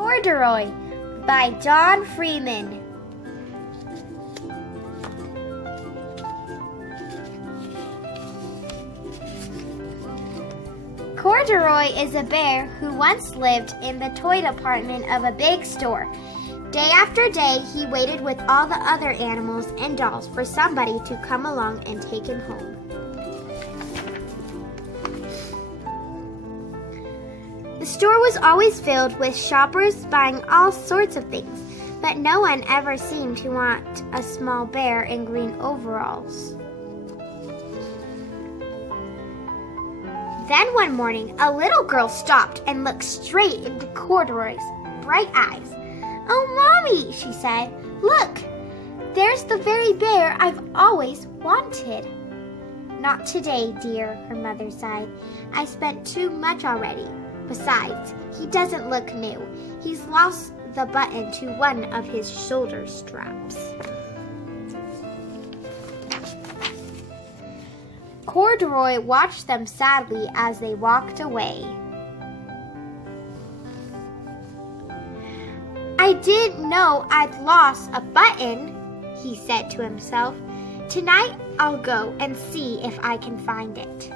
Corduroy by Freeman. Corduroy is a bear who once lived in the toy department of a big store. Day after day, he waited with all the other animals and dolls for somebody to come along and take him home. The store was always filled with shoppers buying all sorts of things, but no one ever seemed to want a small bear in green overalls. Then one morning, a little girl stopped and looked straight into Corduroy's bright eyes. "Oh, Mommy," she said, "look, there's the very bear I've always wanted." "Not today, dear," her mother sighed. "I spent too much already. Besides, he doesn't look new. He's lost the button to one of his shoulder straps." Corduroy watched them sadly as they walked away. "I didn't know I'd lost a button," he said to himself. "Tonight I'll go and see if I can find it."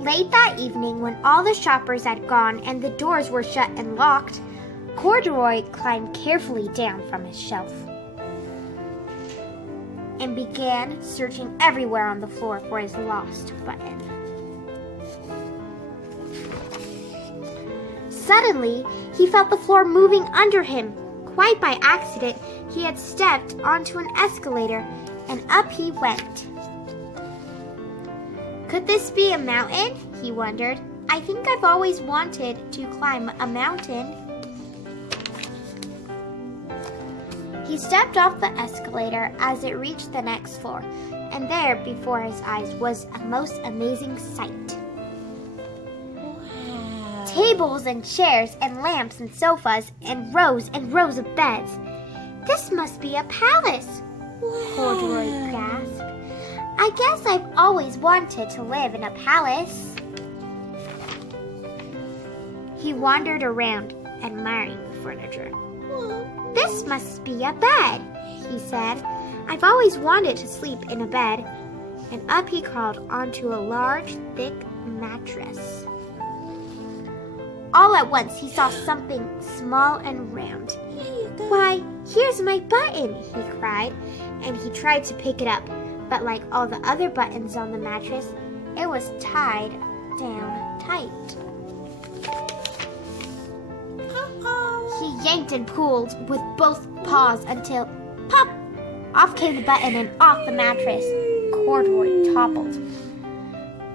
Late that evening, when all the shoppers had gone and the doors were shut and locked, Corduroy climbed carefully down from his shelf and began searching everywhere on the floor for his lost button. Suddenly, he felt the floor moving under him. Quite by accident, he had stepped onto an escalator, and up he went. Could this be a mountain? He wondered. I think I've always wanted to climb a mountain. He stepped off the escalator as it reached the next floor, and there before his eyes was a most amazing sight. Wow. Tables and chairs and lamps and sofas and rows of beds. "This must be a palace," wow. Corduroy gasped. "I guess I've always wanted to live in a palace." He wandered around, admiring the furniture. "This must be a bed," he said. "I've always wanted to sleep in a bed." And up he crawled onto a large, thick mattress. All at once he saw something small and round. "Why, here's my button," he cried, and he tried to pick it up. But like all the other buttons on the mattress, it was tied down tight. He yanked and pulled with both paws until, pop! Off came the button and off the mattress. Corduroy toppled.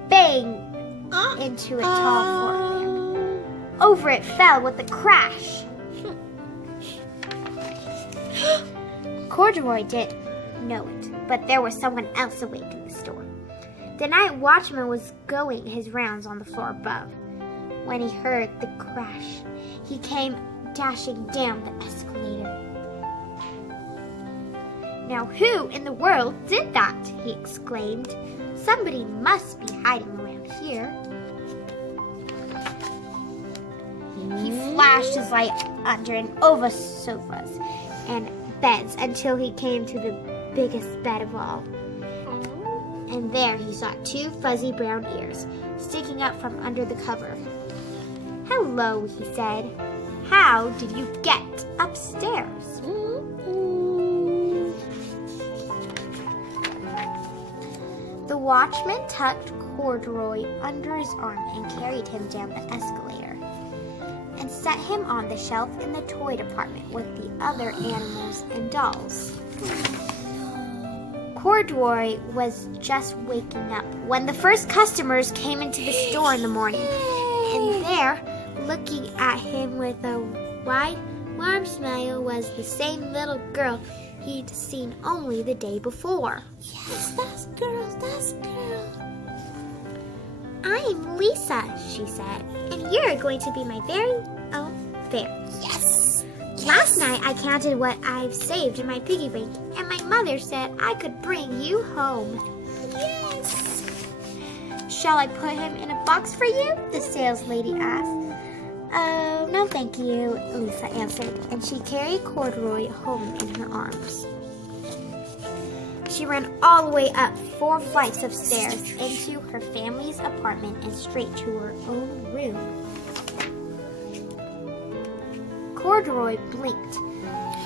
Bang! Into a tall fork. Over it fell with a crash. Corduroy didn't know it, but there was someone else awake in the store. The night watchman was going his rounds on the floor above. When he heard the crash, he came dashing down the escalator. "Now who in the world did that?" he exclaimed. "Somebody must be hiding around here." He flashed his light under and over sofas and beds until he came to the biggest bed of all. And there he saw two fuzzy brown ears sticking up from under the cover. "Hello," he said. "How did you get upstairs?" The watchman tucked Corduroy under his arm and carried him down the escalator and set him on the shelf in the toy department with the other animals and dolls. Corduroy was just waking up when the first customers came into the store in the morning, and there, looking at him with a wide, warm smile, was the same little girl he'd seen only the day before. "Yes, that's girl. "I'm Lisa," she said, "and you're going to be my very own bear." Yes! "Last night I counted what I've saved in my piggy bank, and my mother said I could bring you home." "Yes!" Shall I put him in a box for you? The saleslady asked. Oh, no thank you, Lisa answered, and she carried Corduroy home in her arms. She ran all the way up 4 flights of stairs into her family's apartment and straight to her own room. Corduroy blinked.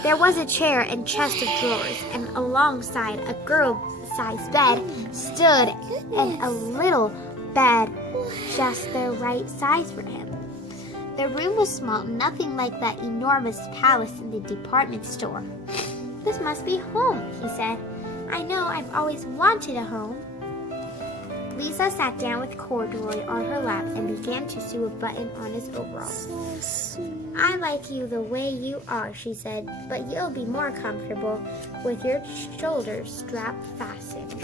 There was a chair and chest of drawers, and alongside a girl-sized bed stood a little bed just the right size for him. The room was small, nothing like that enormous palace in the department store. This must be home, he said. I know I've always wanted a home. Lisa sat down with Corduroy on her lap and began to sew a button on his overalls. I like you the way you are, she said, but you'll be more comfortable with your shoulders strapped fastened.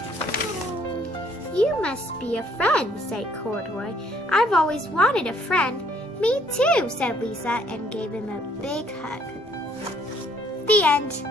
You must be a friend, said Corduroy. I've always wanted a friend. Me too, said Lisa, and gave him a big hug. The end.